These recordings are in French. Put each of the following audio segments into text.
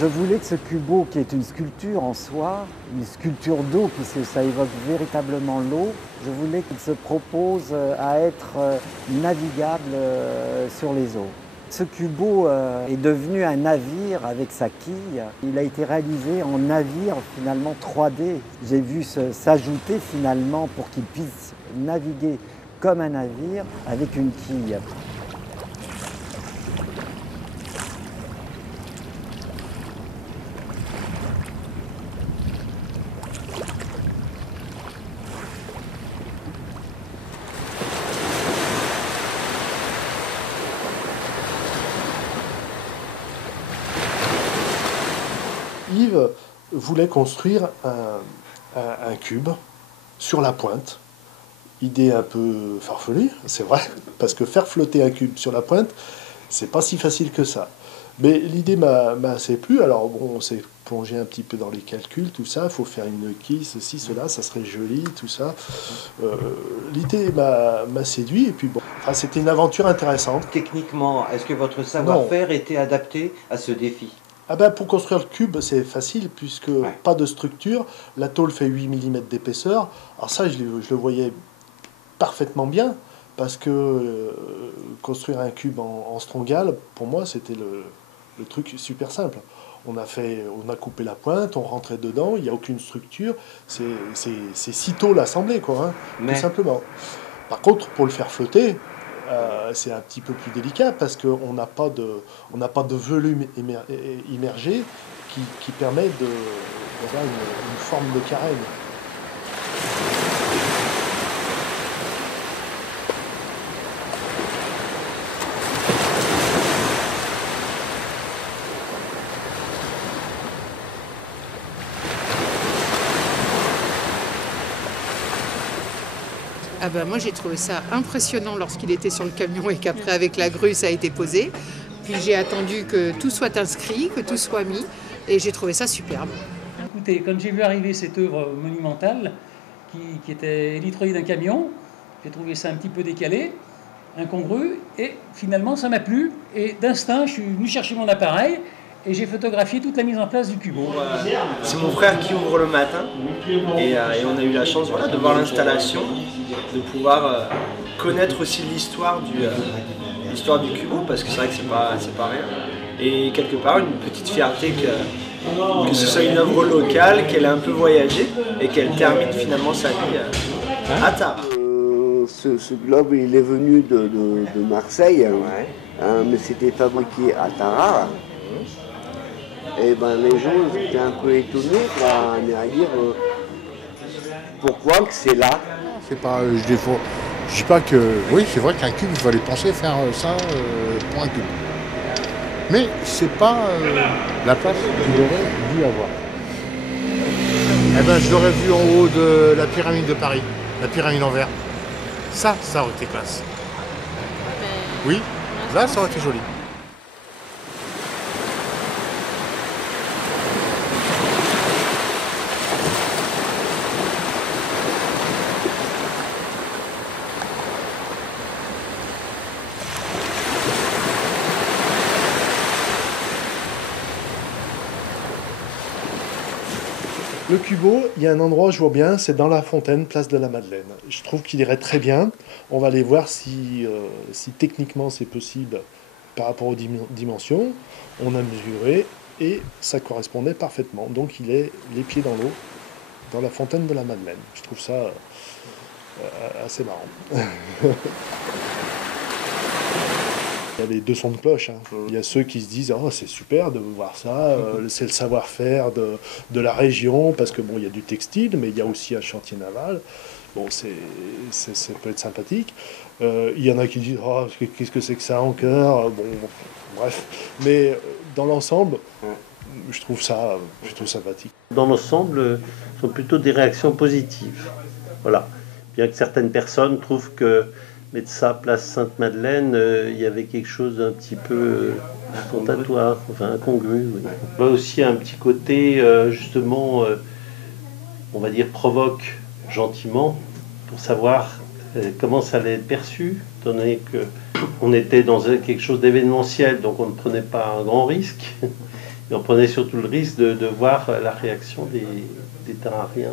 Je voulais que ce cubo, qui est une sculpture en soi, une sculpture d'eau, puisque ça évoque véritablement l'eau, je voulais qu'il se propose à être navigable sur les eaux. Ce cubo est devenu un navire avec sa quille. Il a été réalisé en navire finalement 3D. J'ai vu s'ajouter finalement pour qu'il puisse naviguer comme un navire avec une quille. Yves voulait construire un cube sur la pointe. Idée un peu farfelue, c'est vrai, parce que faire flotter un cube sur la pointe, c'est pas si facile que ça. Mais l'idée m'a assez plu. Alors bon, on s'est plongé un petit peu dans les calculs, tout ça. Il faut faire une quille, ceci, cela, ça serait joli, tout ça. L'idée m'a séduit et puis bon, enfin, c'était une aventure intéressante. Techniquement, est-ce que votre savoir-faire était adapté à ce défi? Ah ben, pour construire le cube, c'est facile puisque pas de structure. La tôle fait 8 mm d'épaisseur. Alors ça, je le voyais parfaitement bien parce que construire un cube en strongal, pour moi, c'était le truc super simple. On a coupé la pointe, on rentrait dedans, il n'y a aucune structure. C'est 6 tôles assemblées, quoi, hein, tout simplement. Par contre, pour le faire flotter, c'est un petit peu plus délicat parce qu'on n'a pas de volume immergé qui permet d'avoir une forme de carène. Ah ben moi j'ai trouvé ça impressionnant lorsqu'il était sur le camion et qu'après avec la grue ça a été posé. Puis j'ai attendu que tout soit inscrit, que tout soit mis et j'ai trouvé ça superbe. Écoutez, quand j'ai vu arriver cette œuvre monumentale qui était élitroïde d'un camion, j'ai trouvé ça un petit peu décalé, incongru et finalement ça m'a plu et d'instinct je suis venu chercher mon appareil et j'ai photographié toute la mise en place du cubo. C'est mon frère qui ouvre le matin et on a eu la chance de voir l'installation, de pouvoir connaître aussi l'histoire du cubo parce que c'est vrai que c'est pas rien. Et quelque part une petite fierté que ce soit une œuvre locale, qu'elle ait un peu voyagé et qu'elle termine finalement sa vie à Tarbes. Ce globe il est venu de Marseille, mais c'était fabriqué à Tarare. Et ben les gens étaient un peu étonnés, à dire pourquoi que c'est là. C'est pas, je dis pas que, oui c'est vrai qu'un cube il fallait penser faire ça pour un cube. Mais c'est pas la place qu'il aurait dû avoir. Eh ben je l'aurais vu en haut de la pyramide de Paris, la pyramide en verre. Ça aurait été classe. Oui, là ça aurait été joli. Le cubo, il y a un endroit où je vois bien, c'est dans la fontaine, place de la Madeleine. Je trouve qu'il irait très bien. On va aller voir si techniquement c'est possible par rapport aux dimensions. On a mesuré et ça correspondait parfaitement. Donc il est les pieds dans l'eau, dans la fontaine de la Madeleine. Je trouve ça assez marrant. Il y a les deux sons de cloche. Hein. Il y a ceux qui se disent « Oh, c'est super de voir ça, c'est le savoir-faire de la région, parce que bon, il y a du textile, mais il y a aussi un chantier naval. Bon, ça peut être sympathique. Il y en a qui disent « Oh, qu'est-ce que c'est que ça encore ?» Bon, bref. Mais dans l'ensemble, je trouve ça plutôt sympathique. Dans l'ensemble, ce sont plutôt des réactions positives. Voilà. Bien que certaines personnes trouvent que mettre ça place Sainte-Madeleine, il y avait quelque chose d'un petit peu ostentatoire, enfin incongru. Oui. On voit aussi un petit côté, justement, on va dire, provoque gentiment pour savoir comment ça allait être perçu, étant donné qu'on était dans quelque chose d'événementiel, donc on ne prenait pas un grand risque. Et on prenait surtout le risque de voir la réaction des terrariens.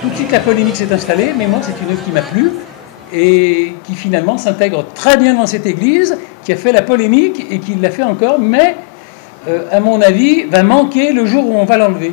Tout de suite, la polémique s'est installée, mais moi, c'est une œuvre qui m'a plu et qui finalement s'intègre très bien dans cette église, qui a fait la polémique et qui l'a fait encore, mais à mon avis, va manquer le jour où on va l'enlever.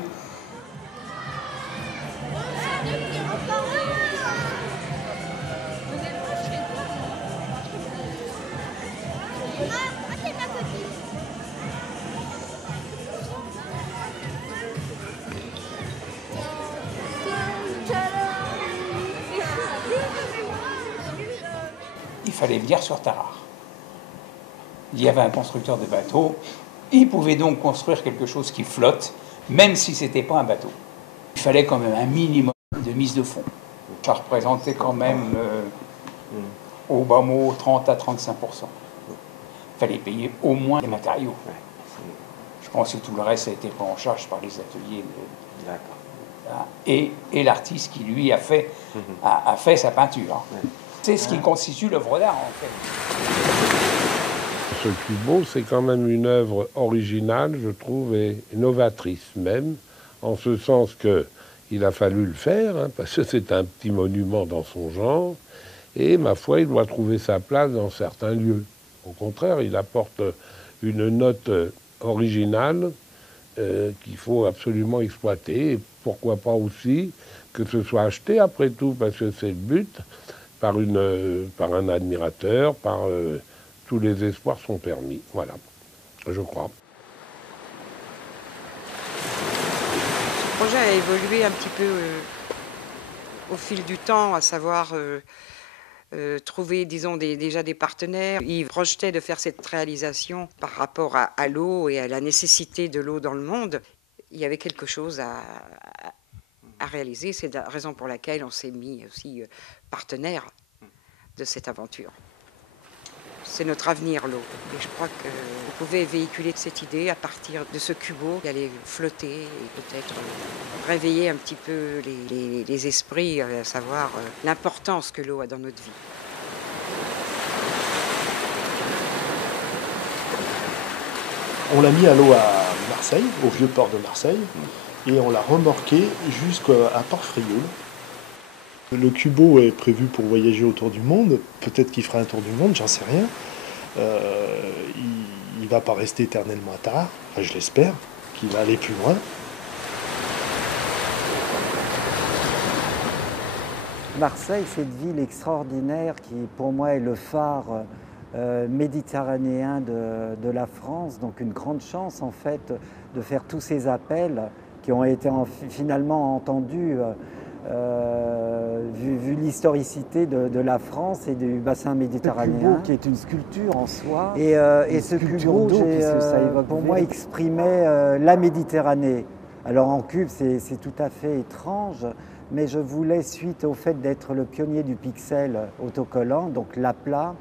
Il fallait venir sur Tarare. Il y avait un constructeur de bateaux, il pouvait donc construire quelque chose qui flotte, même si ce n'était pas un bateau. Il fallait quand même un minimum de mise de fond. Ça représentait quand même, au bas mot, 30 à 35%. Il fallait payer au moins les matériaux. Je pense que tout le reste a été pris en charge par les ateliers. Et l'artiste qui, lui, a fait sa peinture. C'est ce qui constitue l'œuvre d'art, en fait. Ce Cubo, c'est quand même une œuvre originale, je trouve, et novatrice même, en ce sens qu'il a fallu le faire, hein, parce que c'est un petit monument dans son genre, et ma foi, il doit trouver sa place dans certains lieux. Au contraire, il apporte une note originale qu'il faut absolument exploiter, et pourquoi pas aussi que ce soit acheté après tout, parce que c'est le but, par un admirateur, tous les espoirs sont permis. Voilà, je crois. Ce projet a évolué un petit peu au fil du temps, à savoir trouver, disons, déjà des partenaires. Il projetait de faire cette réalisation par rapport à l'eau et à la nécessité de l'eau dans le monde. Il y avait quelque chose à réaliser. C'est la raison pour laquelle on s'est mis aussi partenaire de cette aventure. C'est notre avenir, l'eau. Et je crois que vous pouvez véhiculer cette idée à partir de ce cubo qui allait flotter et peut-être réveiller un petit peu les esprits, à savoir l'importance que l'eau a dans notre vie. On l'a mis à l'eau à Marseille, au vieux port de Marseille, et on l'a remorqué jusqu'à Port-Frioul. Le Cubo est prévu pour voyager autour du monde. Peut-être qu'il fera un tour du monde, j'en sais rien. Il ne va pas rester éternellement à Tarare. Enfin, je l'espère qu'il va aller plus loin. Marseille, cette ville extraordinaire qui, pour moi, est le phare méditerranéen de la France. Donc une grande chance, en fait, de faire tous ces appels qui ont été finalement entendus vu l'historicité de la France et du bassin méditerranéen. Qui est une sculpture en soi. Et ce Cubo, pour moi, exprimait la Méditerranée. Alors en cube, c'est tout à fait étrange, mais je voulais, suite au fait d'être le pionnier du pixel autocollant, donc l'aplat,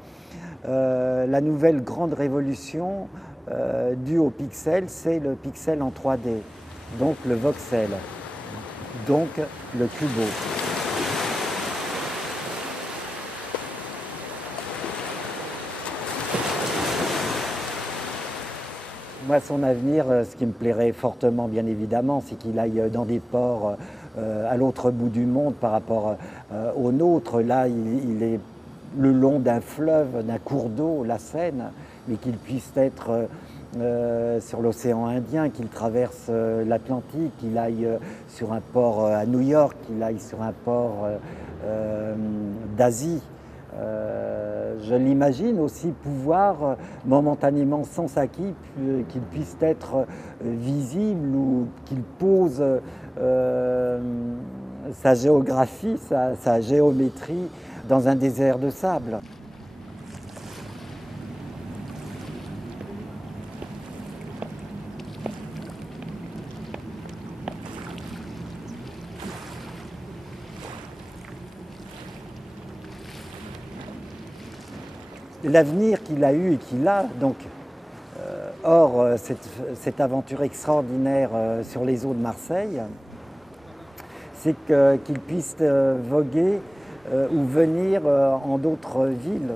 la nouvelle grande révolution due au pixel, c'est le pixel en 3D, donc le voxel, donc le Cubo. Moi, son avenir, ce qui me plairait fortement, bien évidemment, c'est qu'il aille dans des ports à l'autre bout du monde par rapport au nôtre. Là, il est le long d'un fleuve, d'un cours d'eau, la Seine, mais qu'il puisse être sur l'océan Indien, qu'il traverse l'Atlantique, qu'il aille sur un port à New York, qu'il aille sur un port d'Asie. Je l'imagine aussi pouvoir momentanément sans s'acquis qu'il puisse être visible ou qu'il pose sa géographie, sa géométrie dans un désert de sable. L'avenir qu'il a eu et qu'il a, donc, hors cette aventure extraordinaire sur les eaux de Marseille, c'est qu'il puisse voguer ou venir en d'autres villes.